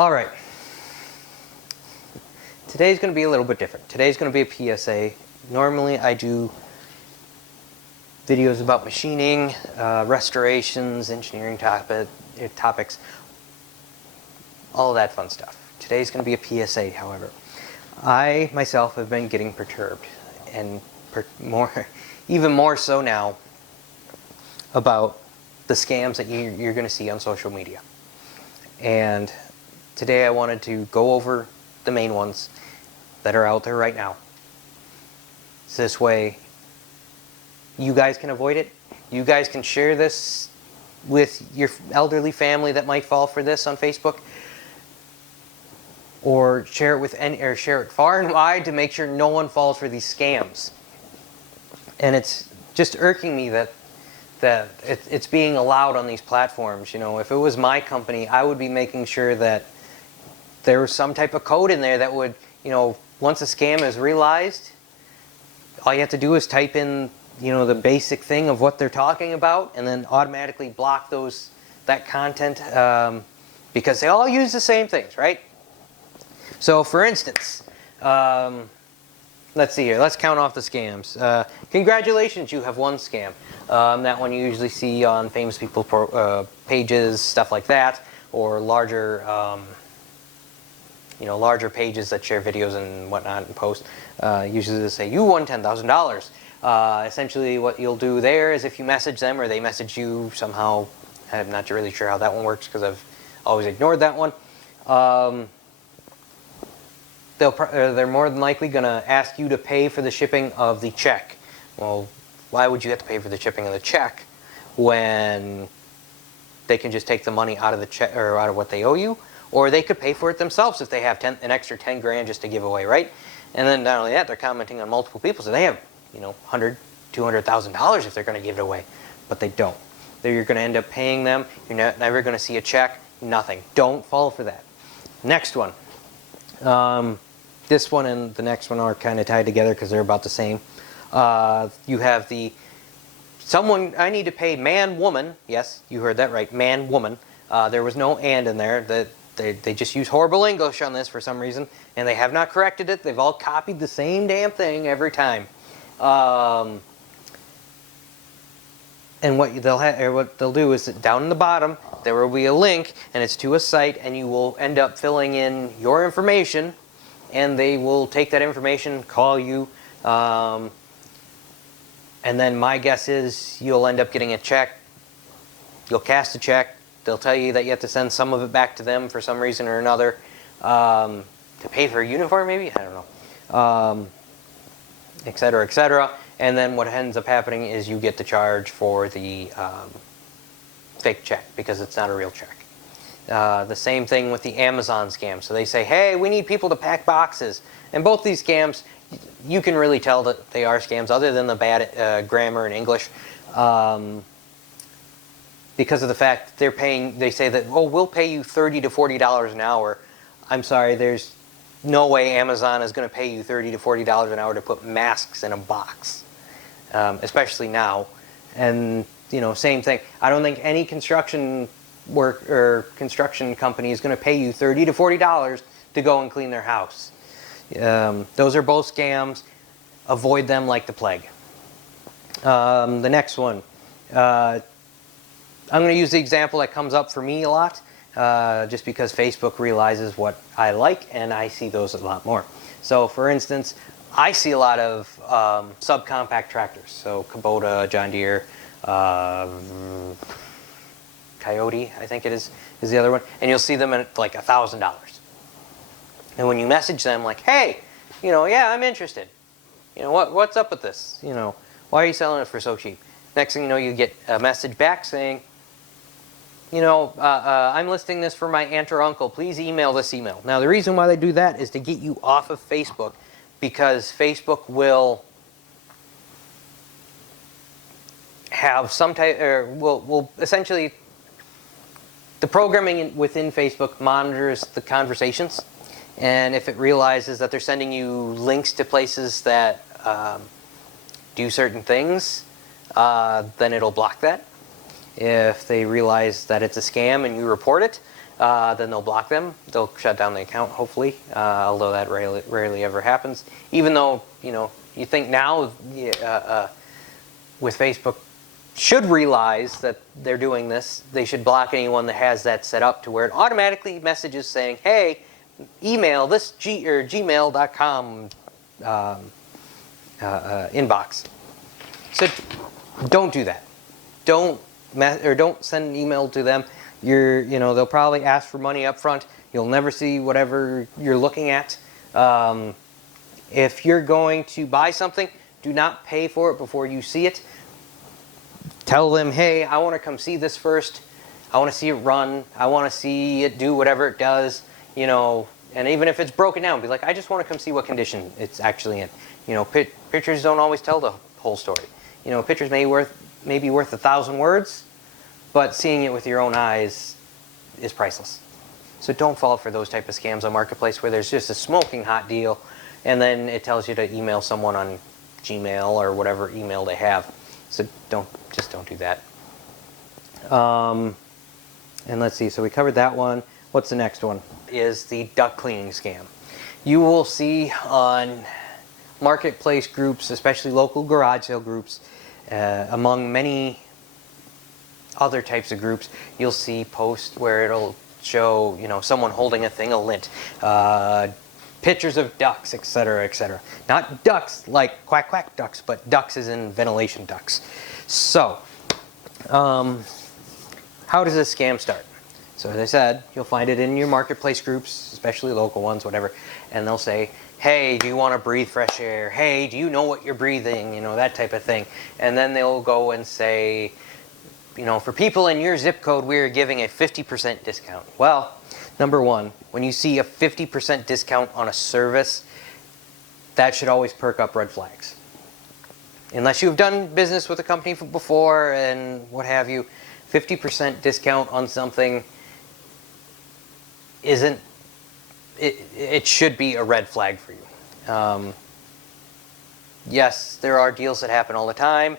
All right. Today's going to be a little bit different. Today's going to be a PSA. Normally I do videos about machining, restorations, engineering topics, all of that fun stuff. Today's going to be a PSA, however. I myself have been getting perturbed, and even more so now, about the scams that you're going to see on social media. And today I wanted to go over the main ones that are out there right now. So this way you guys can avoid it. You guys can share this with your elderly family that might fall for this on Facebook, or share it far and wide to make sure no one falls for these scams. And it's just irking me that it's being allowed on these platforms. You know, if it was my company, I would be making sure that there was some type of code in there that would, you know, once a scam is realized, all you have to do is type in, you know, the basic thing of what they're talking about, and then automatically block that content, because they all use the same things, right? So, for instance, let's see here. Let's count off the scams. Congratulations, you have one scam. That one you usually see on famous people pages, stuff like that, or larger, larger pages that share videos and whatnot and post. Usually they say, you won $10,000. Essentially what you'll do there is if you message them or they message you somehow, I'm not really sure how that one works because I've always ignored that one. They're more than likely going to ask you to pay for the shipping of the check. Well, why would you have to pay for the shipping of the check when they can just take the money out of the check or out of what they owe you? Or they could pay for it themselves if they have an extra 10 grand just to give away, right? And then not only that, they're commenting on multiple people, so they have, you know, $100,000, $200,000 if they're going to give it away, but they don't. You're going to end up paying them. You're never going to see a check. Nothing. Don't fall for that. Next one. This one and the next one are kind of tied together because they're about the same. You have I need to pay man, woman. Yes, you heard that right. Man, woman. There was no and in there. They just use horrible English on this for some reason, and they have not corrected it. They've all copied the same damn thing every time. And what they'll do is that down in the bottom there will be a link, and it's to a site, and you will end up filling in your information, and they will take that information, call you, and then my guess is you'll end up getting a check. You'll cast a check. They'll tell you that you have to send some of it back to them for some reason or another, to pay for a uniform maybe? I don't know. Et cetera, et cetera. And then what ends up happening is you get the charge for the fake check because it's not a real check. The same thing with the Amazon scam. So they say, hey, we need people to pack boxes. And both these scams, you can really tell that they are scams other than the bad grammar and English. Because of the fact that they say that, oh, we'll pay you $30 to $40 an hour. I'm sorry, there's no way Amazon is going to pay you $30 to $40 an hour to put masks in a box, especially now. And, you know, same thing. I don't think any construction company is going to pay you $30 to $40 to go and clean their house. Those are both scams. Avoid them like the plague. The next one. I'm going to use the example that comes up for me a lot, just because Facebook realizes what I like, and I see those a lot more. So, for instance, I see a lot of subcompact tractors. So, Kubota, John Deere, Coyote, I think it is the other one. And you'll see them at like $1,000. And when you message them like, hey, you know, yeah, I'm interested. You know, what's up with this? You know, why are you selling it for so cheap? Next thing you know, you get a message back saying, you know, I'm listing this for my aunt or uncle. Please email this email. Now, the reason why they do that is to get you off of Facebook, because Facebook will have some type, or will essentially, the programming within Facebook monitors the conversations, and if it realizes that they're sending you links to places that do certain things, then it'll block that. If they realize that it's a scam and you report it, then they'll block them. They'll shut down the account, hopefully, although that rarely ever happens. Even though, you think now with Facebook should realize that they're doing this, they should block anyone that has that set up to where it automatically messages saying, hey, email this gmail.com inbox. So don't do that. Don't send an email to them. They'll probably ask for money up front. You'll never see whatever you're looking at. If you're going to buy something, do not pay for it before you see it. Tell them, hey, I want to come see this first. I want to see it run. I want to see it do whatever it does. And even if it's broken down, be like, I just want to come see what condition it's actually in. Pictures don't always tell the whole story. Pictures may be worth 1,000 words, but seeing it with your own eyes is priceless. So don't fall for those type of scams on Marketplace where there's just a smoking hot deal, and then it tells you to email someone on Gmail or whatever email they have. So don't do that. And let's see, so we covered that one. What's the next one? Is the duct cleaning scam. You will see on Marketplace groups, especially local garage sale groups, among many other types of groups, you'll see posts where it'll show, someone holding a thing of lint, pictures of ducks, etc., etc. Not ducks like quack quack ducks, but ducks as in ventilation ducts. So, how does this scam start? So as I said, you'll find it in your Marketplace groups, especially local ones, whatever, and they'll say, hey, do you want to breathe fresh air? Hey, do you know what you're breathing? That type of thing. And then they'll go and say, for people in your zip code, we're giving a 50% discount. Well, number one, when you see a 50% discount on a service, that should always perk up red flags. Unless you've done business with a company before and what have you, 50% discount on something it should be a red flag for you. Yes, there are deals that happen all the time,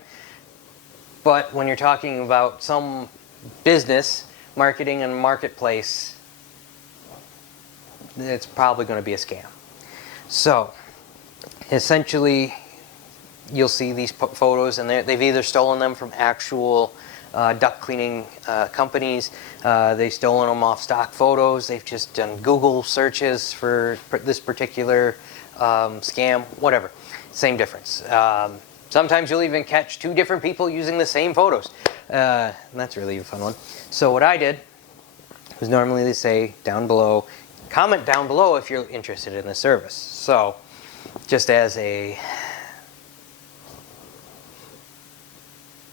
but when you're talking about some business, marketing and Marketplace, it's probably going to be a scam. So, essentially, you'll see these photos, and they've either stolen them from actual duct cleaning companies. They've stolen them off stock photos. They've just done Google searches for this particular scam, whatever. Same difference. Sometimes you'll even catch two different people using the same photos. And that's really a fun one. So what I did was normally they say down below, comment down below if you're interested in the service. So just as a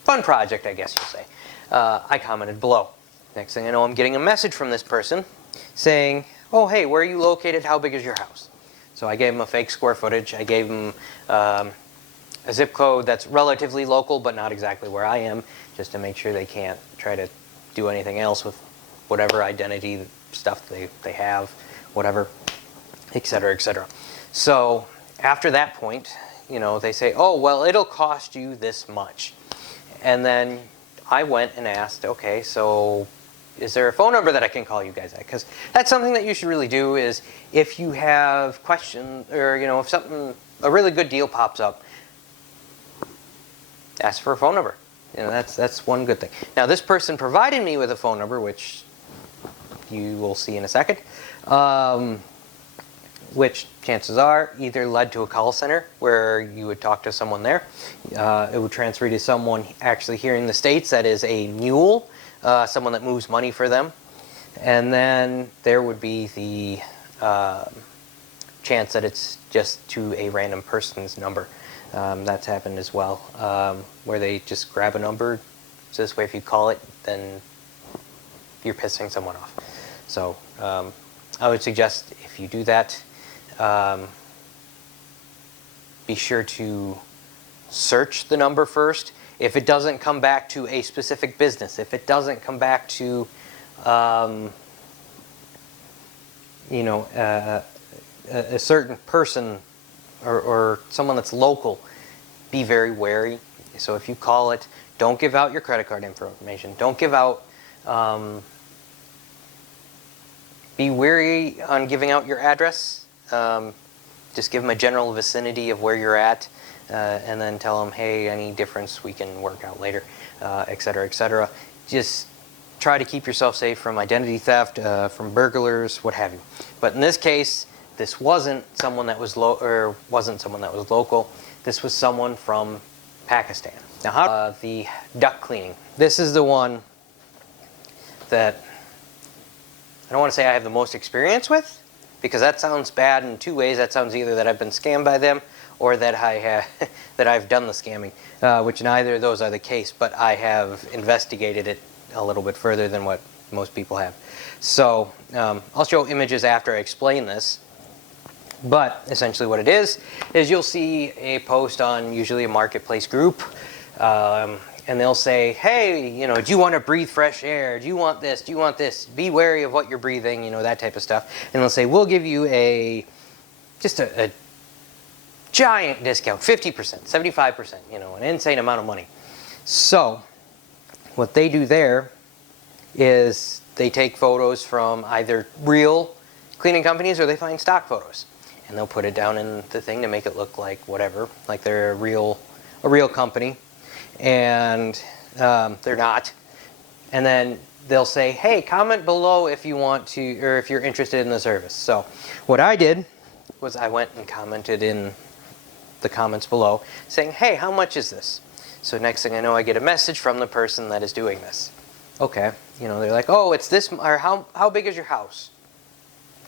fun project, I guess you'll say, I commented below. Next thing I know, I'm getting a message from this person saying, oh, hey, where are you located? How big is your house? So I gave him a fake square footage. I gave him a zip code that's relatively local, but not exactly where I am, just to make sure they can't try to do anything else with whatever identity stuff they have, whatever, et cetera, et cetera. So after that point, they say, oh, well, it'll cost you this much. And then I went and asked, okay, so is there a phone number that I can call you guys at? Because that's something that you should really do is if you have questions or, if a really good deal pops up, ask for a phone number. That's one good thing. Now, this person provided me with a phone number, which you will see in a second, which chances are either led to a call center where you would talk to someone there. It would transfer you to someone actually here in the States that is a mule, someone that moves money for them. And then there would be the chance that it's just to a random person's number. That's happened as well, where they just grab a number. So this way, if you call it, then you're pissing someone off. So I would suggest if you do that, be sure to search the number first. If it doesn't come back to a specific business, if it doesn't come back to, a certain person or someone that's local, be very wary. So if you call it, don't give out your credit card information. Don't give out be wary on giving out your address. Just give them a general vicinity of where you're at, and then tell them, hey, any difference we can work out later, etc., etc. Just try to keep yourself safe from identity theft, from burglars, what have you. But in this case, this wasn't someone that was local. This was someone from Pakistan. Now, the duct cleaning. This is the one that I don't want to say I have the most experience with, because that sounds bad in two ways. That sounds either that I've been scammed by them, or that I've done the scamming, which neither of those are the case. But I have investigated it a little bit further than what most people have. So I'll show images after I explain this. But essentially what it is you'll see a post on usually a marketplace group, and they'll say, hey, you know, do you want to breathe fresh air? Do you want this? Do you want this? Be wary of what you're breathing, you know, that type of stuff. And they'll say, we'll give you just a giant discount, 50%, 75%, you know, an insane amount of money. So what they do there is they take photos from either real cleaning companies or they find stock photos. And they'll put it down in the thing to make it look like whatever, like they're a real company, and they're not. And then they'll say, hey, comment below if you want to, or if you're interested in the service. So what I did was I went and commented in the comments below saying, hey, how much is this? So next thing I know, I get a message from the person that is doing this. Okay, you know, they're like, oh, it's this, or how big is your house?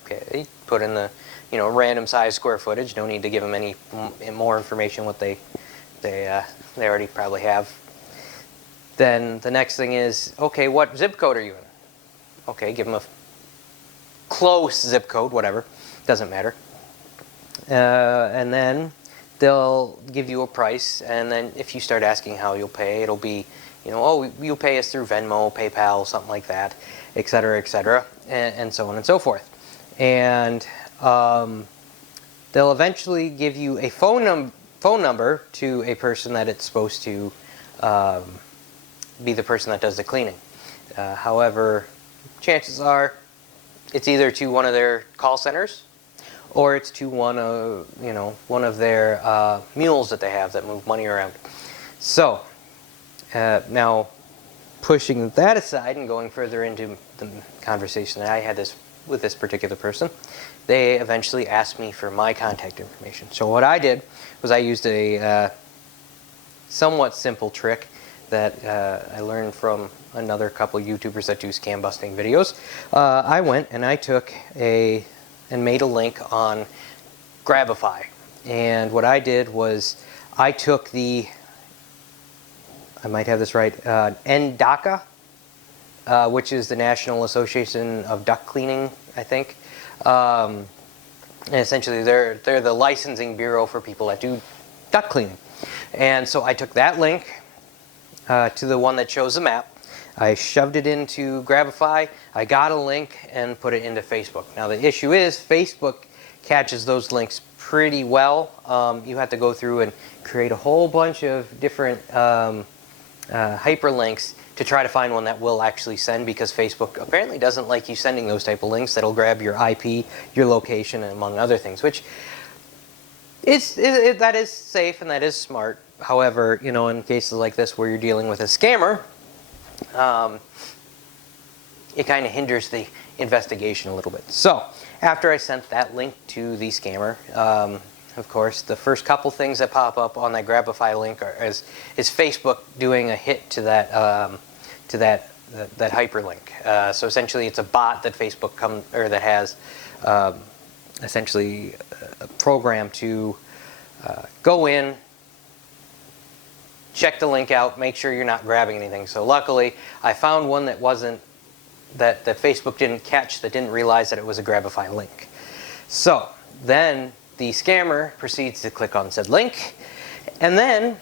Okay, put in the, you know, random size square footage. Don't need to give them any more information what they already probably have. Then the next thing is, okay, what zip code are you in? Okay, give them a close zip code, whatever, doesn't matter. And then they'll give you a price, and then if you start asking how you'll pay, it'll be, you know, oh, you'll pay us through Venmo, PayPal, something like that, etc., and so on and so forth. And they'll eventually give you a phone number to a person that it's supposed to be the person that does the cleaning. However, chances are it's either to one of their call centers, or it's to one of their mules that they have that move money around. So now, pushing that aside and going further into the conversation that I had with this particular person, they eventually asked me for my contact information. So what I did was I used a somewhat simple trick that I learned from another couple YouTubers that do scam busting videos. I went and I took and made a link on Grabify. And what I did was I took I might have this right, NDACA, which is the National Association of Duct Cleaning, I think. And essentially they're the licensing bureau for people that do duct cleaning. And so I took that link to the one that shows the map. I shoved it into Grabify, I got a link, and put it into Facebook. Now the issue is Facebook catches those links pretty well. You have to go through and create a whole bunch of different hyperlinks to try to find one that will actually send, because Facebook apparently doesn't like you sending those type of links that'll grab your IP, your location, and among other things, which that is safe and that is smart. However, you know, in cases like this where you're dealing with a scammer, it kind of hinders the investigation a little bit. So after I sent that link to the scammer, of course, the first couple things that pop up on that Grabify link is Facebook doing a hit to that hyperlink. So essentially, it's a bot that Facebook that has essentially a program to go in, check the link out, make sure you're not grabbing anything. So luckily, I found one that wasn't that Facebook didn't catch, that didn't realize that it was a Grabify link. So then the scammer proceeds to click on said link, and then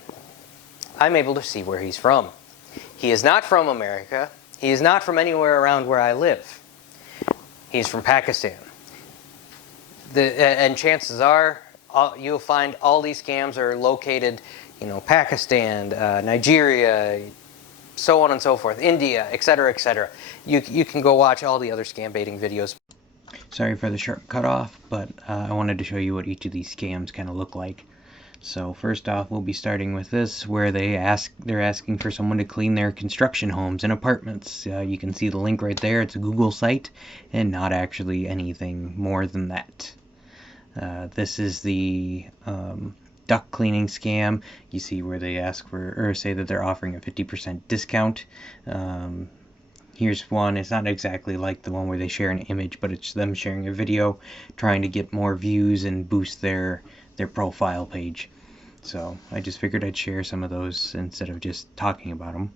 I'm able to see where he's from. He is not from America. He is not from anywhere around where I live. He's from Pakistan. And chances are you'll find all these scams are located, you know, Pakistan, Nigeria, so on and so forth, India, etc., etc. You can go watch all the other scam baiting videos. Sorry for the sharp cutoff, but I wanted to show you what each of these scams kind of look like. So first off, we'll be starting with this, where they're asking for someone to clean their construction homes and apartments. You can see the link right there. It's a Google site, and not actually anything more than that. This is the duct cleaning scam. You see where they ask for, or say that they're offering a 50% discount. Here's one. It's not exactly like the one where they share an image, but it's them sharing a video, trying to get more views and boost their profile page. So I just figured I'd share some of those instead of just talking about them.